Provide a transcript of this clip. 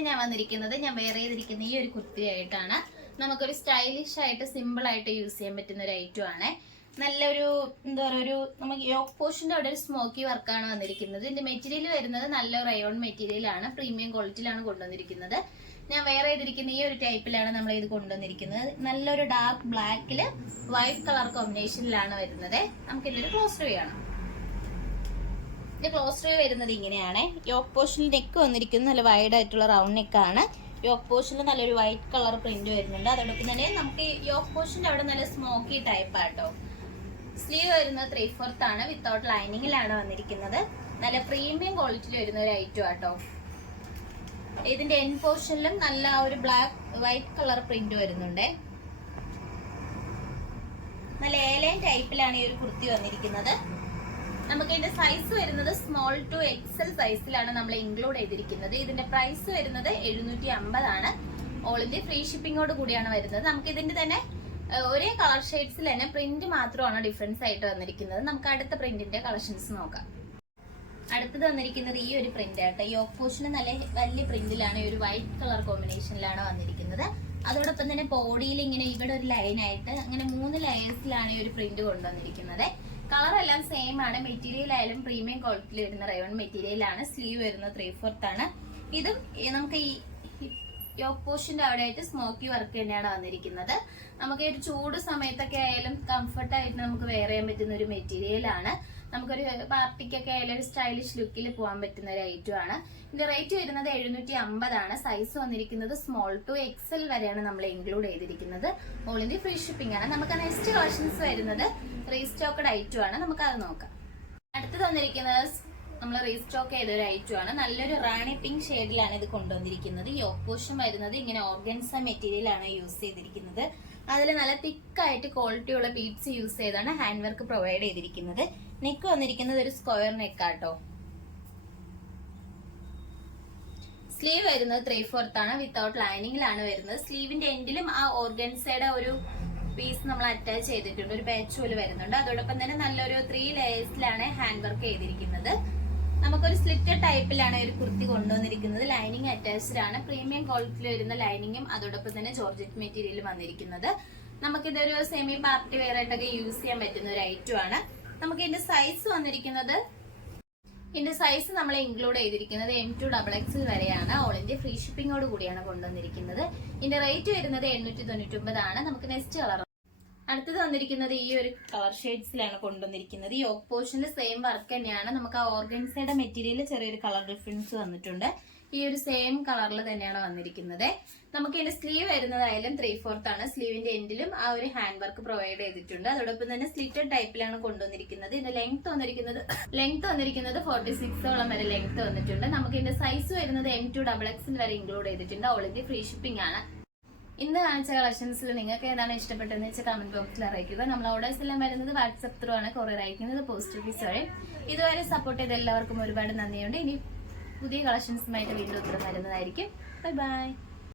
ഇന്ന് ഞാൻ വന്നിരിക്കുന്നത് ഞാൻ വെയർ ചെയ്തിരിക്കുന്ന ഈ ഒരു കുർത്തിയായിട്ടാണ്. നമുക്കൊരു സ്റ്റൈലിഷ് ആയിട്ട് സിമ്പിൾ ആയിട്ട് യൂസ് ചെയ്യാൻ പറ്റുന്ന ഒരു ഐറ്റം ആണ്. നല്ലൊരു എന്താ പറയുക, നമുക്ക് യോക്ക് പോർഷന്റെ അവിടെ ഒരു സ്മോക്കി വർക്കാണ് വന്നിരിക്കുന്നത്. ഇതിന്റെ മെറ്റീരിയൽ വരുന്നത് നല്ല റയോൺ മെറ്റീരിയൽ ആണ്, പ്രീമിയം ക്വാളിറ്റിയിലാണ് കൊണ്ടുവന്നിരിക്കുന്നത്. ഞാൻ വെയർ ചെയ്തിരിക്കുന്ന ഈ ഒരു ടൈപ്പിലാണ് നമ്മൾ ഇത് കൊണ്ടുവന്നിരിക്കുന്നത്. നല്ലൊരു ഡാർക്ക് ബ്ലാക്കില് വൈറ്റ് കളർ കോമ്പിനേഷനിലാണ് വരുന്നത്. നമുക്ക് ഇതിന്റെ ക്ലോസ് റിവ്യൂ ആണ്. ഇതിന്റെ ക്ലോസ് റിവ്യൂ വരുന്നത് ഇങ്ങനെയാണ്. യോക്ക് പോർഷനിൽ നെക്ക് വന്നിരിക്കുന്നത് നല്ല വൈഡ് ആയിട്ടുള്ള റൗണ്ട് നെക്കാണ്. യോക്ക് പോർഷനിൽ നല്ലൊരു വൈറ്റ് കളർ പ്രിന്റ് വരുന്നുണ്ട്. അതോടൊപ്പം തന്നെ നമുക്ക് യോക്ക് പോർഷന്റെ അവിടെ നല്ല സ്മോക്കി ടൈപ്പ് ആട്ടോ. സ്ലീവ് വരുന്നത് 3/4 ആണ്, വിത്തൗട്ട് ലൈനിങ്ങിലാണ് വന്നിരിക്കുന്നത്. നല്ല പ്രീമിയം ക്വാളിറ്റിയിൽ വരുന്ന ഒരു ഐറ്റം ആട്ടോ. ഇതിന്റെ എൻ പോർഷനിലും നല്ല ഒരു വൈറ്റ് കളർ പ്രിന്റ് വരുന്നുണ്ട്. നല്ല എലൈൻ ടൈപ്പിലാണ് ഈ ഒരു കുർത്തി വന്നിരിക്കുന്നത്. നമുക്ക് ഇതിന്റെ സൈസ് വരുന്നത് സ്മോൾ ടു എക്സൽ സൈസിലാണ് നമ്മൾ ഇൻക്ലൂഡ് ചെയ്തിരിക്കുന്നത്. ഇതിന്റെ പ്രൈസ് വരുന്നത് 750 ആണ്. ഓൾ ഇന്ത്യ ഫ്രീ ഷിപ്പിംഗോട് കൂടിയാണ് വരുന്നത്. നമുക്ക് ഇതിന്റെ തന്നെ ഒരേ കളർ ഷെയ്ഡ്സിൽ തന്നെ പ്രിന്റ് മാത്രമാണ് ഡിഫറൻസ് ആയിട്ട് വന്നിരിക്കുന്നത്. നമുക്ക് അടുത്ത പ്രിന്റിന്റെ കളക്ഷൻസ് നോക്കാം. അടുത്തത് വന്നിരിക്കുന്നത് ഈ ഒരു പ്രിന്റ് ആയിട്ട്. യോക്ക് പോർഷന് നല്ല വലിയ പ്രിന്റിലാണ്, ഈ ഒരു വൈറ്റ് കളർ കോമ്പിനേഷനിലാണ് വന്നിരിക്കുന്നത്. അതോടൊപ്പം തന്നെ ബോഡിയിൽ ഇങ്ങനെ ഇവിടെ ഒരു ലൈൻ ആയിട്ട് അങ്ങനെ 3 ലെയേഴ്സിലാണ് ഈ ഒരു പ്രിന്റ് കൊണ്ടുവന്നിരിക്കുന്നത്. കളർ എല്ലാം സെയിം ആണ്. മെറ്റീരിയൽ ആയാലും പ്രീമിയം ക്വാളിറ്റിയിൽ വരുന്ന റയോൺ മെറ്റീരിയൽ ആണ്. സ്ലീവ് വരുന്നത് 3/4 ആണ്. ഇതും നമുക്ക് ഈ യോക്ക് പോർഷന്റെ അവിടെ ആയിട്ട് സ്മോക്കി വർക്ക് തന്നെയാണ് വന്നിരിക്കുന്നത്. നമുക്ക് ഒരു ചൂട് സമയത്തൊക്കെ ആയാലും കംഫർട്ട് ആയിട്ട് നമുക്ക് വെയർ ചെയ്യാൻ പറ്റുന്ന ഒരു മെറ്റീരിയൽ ആണ്. നമുക്കൊരു പാർട്ടിക്കൊക്കെ ആയാലും ഒരു സ്റ്റൈലിഷ് ലുക്കിൽ പോകാൻ പറ്റുന്ന ഒരു ഐറ്റം ആണ്. ഇതിന്റെ റേറ്റ് വരുന്നത് 750 ആണ്. സൈസ് വന്നിരിക്കുന്നത് സ്മോൾ ടു എക്സൽ വരെയാണ് നമ്മൾ ഇൻക്ലൂഡ് ചെയ്തിരിക്കുന്നത്. ഓൾ ഇന്ത്യ ഫ്രീ ഷിപ്പിംഗ് ആണ്. നമുക്ക് നെക്സ്റ്റ് കളക്ഷൻസ് വരുന്നത് റീസ്റ്റോക്കഡ് ഐറ്റം ആണ്. നമുക്ക് അത് നോക്കാം. അടുത്തത് വന്നിരിക്കുന്നത് നമ്മൾ റീസ്റ്റോക്ക് ചെയ്ത ഒരു ഐറ്റം ആണ്. നല്ലൊരു റാണി പിങ്ക് ഷെയ്ഡിലാണ് ഇത് കൊണ്ടുവന്നിരിക്കുന്നത്. യോക്ക് പോർഷൻ വരുന്നത് ഇങ്ങനെ ഓർഗൻസ മെറ്റീരിയൽ ആണ് യൂസ് ചെയ്തിരിക്കുന്നത്. അതിൽ നല്ല തിക്കായിട്ട് ക്വാളിറ്റി ഉള്ള ബീഡ്സ് യൂസ് ചെയ്താണ് ഹാൻഡ് വർക്ക് പ്രൊവൈഡ് ചെയ്തിരിക്കുന്നത്. നെക്ക് വന്നിരിക്കുന്നത് ഒരു സ്ക്വയർ നെക്കാട്ടോ. സ്ലീവ് വരുന്നത് 3/4 ആണ്, വിത്തൗട്ട് ലൈനിങ്ങിലാണ് വരുന്നത്. സ്ലീവിന്റെ എൻഡിലും ആ ഓർഗൻസയുടെ ഒരു പീസ് നമ്മൾ അറ്റാച്ച് ചെയ്തിട്ടുണ്ട്, ഒരു പാച്ച് പോലെ വരുന്നുണ്ട്. അതോടൊപ്പം തന്നെ നല്ലൊരു 3 ലെയേഴ്സിലാണ് ഹാൻഡ് വർക്ക് ചെയ്തിരിക്കുന്നത്. നമുക്കൊരു സ്ലിറ്റഡ് ടൈപ്പിലാണ് ഒരു കുർത്തി കൊണ്ടുവന്നിരിക്കുന്നത്. ലൈനിങ് അറ്റാച്ച്ഡ് ആണ്. പ്രീമിയം ക്വാളിറ്റിയിൽ വരുന്ന ലൈനിങ്ങും അതോടൊപ്പം തന്നെ ജോർജറ്റ് മെറ്റീരിയലും വന്നിരിക്കുന്നത്. നമുക്കിതൊരു സെമി പാർട്ടി വെയർ ആയിട്ടൊക്കെ യൂസ് ചെയ്യാൻ പറ്റുന്ന ഒരു ഐറ്റം ആണ്. നമുക്ക് ഇതിന്റെ സൈസ് വന്നിരിക്കുന്നത്, ഇതിന്റെ സൈസ് നമ്മൾ ഇൻക്ലൂഡ് ചെയ്തിരിക്കുന്നത് M2XXL വരെയാണ്. ഓൾ ഇന്ത്യ ഫ്രീ ഷിപ്പിംഗോട് കൂടിയാണ് കൊണ്ടുവന്നിരിക്കുന്നത്. ഇതിന്റെ റേറ്റ് വരുന്നത് 899 ആണ്. നമുക്ക് നെക്സ്റ്റ് കളർ. അടുത്തത് വന്നിരിക്കുന്നത് ഈ ഒരു കളർ ഷെയ്ഡ്സിലാണ് കൊണ്ടുവന്നിരിക്കുന്നത്. യോക്ക് പോർഷനിൽ സെയിം വർക്ക് തന്നെയാണ്. നമുക്ക് ആ ഓർഗൻസയുടെ മെറ്റീരിയൽ ചെറിയൊരു കളർ ഡിഫറൻസ് വന്നിട്ടുണ്ട്. ഈ ഒരു സെയിം കളറിൽ തന്നെയാണ് വന്നിരിക്കുന്നത്. നമുക്ക് ഇതിന്റെ സ്ലീവ് വരുന്നതായാലും 3/4 ആണ്. സ്ലീവിന്റെ എൻഡിലും ആ ഒരു ഹാൻഡ് വർക്ക് പ്രൊവൈഡ് ചെയ്തിട്ടുണ്ട്. അതോടൊപ്പം തന്നെ സ്ലിറ്റഡ് ടൈപ്പിലാണ് കൊണ്ടുവന്നിരിക്കുന്നത്. ഇതിന്റെ ലെങ്ത് വന്നിരിക്കുന്നത് 46ഓളം വരെ ലെങ്ത് വന്നിട്ടുണ്ട്. നമുക്ക് ഇതിന്റെ സൈസ് വരുന്നത് M2XXL വരെ ഇൻക്ലൂഡ് ചെയ്തിട്ടുണ്ട്. ഓൾ ഇന്ത്യ ഫ്രീ ഷിപ്പിംഗ് ആണ്. ഇന്ന് കാണിച്ച കളക്ഷൻസിൽ നിങ്ങൾക്ക് ഏതാണ് ഇഷ്ടപ്പെട്ടതെന്ന് വെച്ചാൽ കമന്റ് ബോക്സിൽ അറിയിക്കുക. നമ്മൾ ഓർഡേഴ്സ് എല്ലാം വരുന്നത് വാട്സ്ആപ്പ് ത്രൂ ആണ്, കൊറിയർ അയക്കുന്നത് പോസ്റ്റ് ഓഫീസ് വഴി. ഇതുവരെ സപ്പോർട്ട് ചെയ്ത എല്ലാവർക്കും ഒരുപാട് നന്ദിയുണ്ട്. ഇനി പുതിയ കളക്ഷൻസുമായിട്ട് വീണ്ടും ഉത്തരം വരുന്നതായിരിക്കും. Bye bye.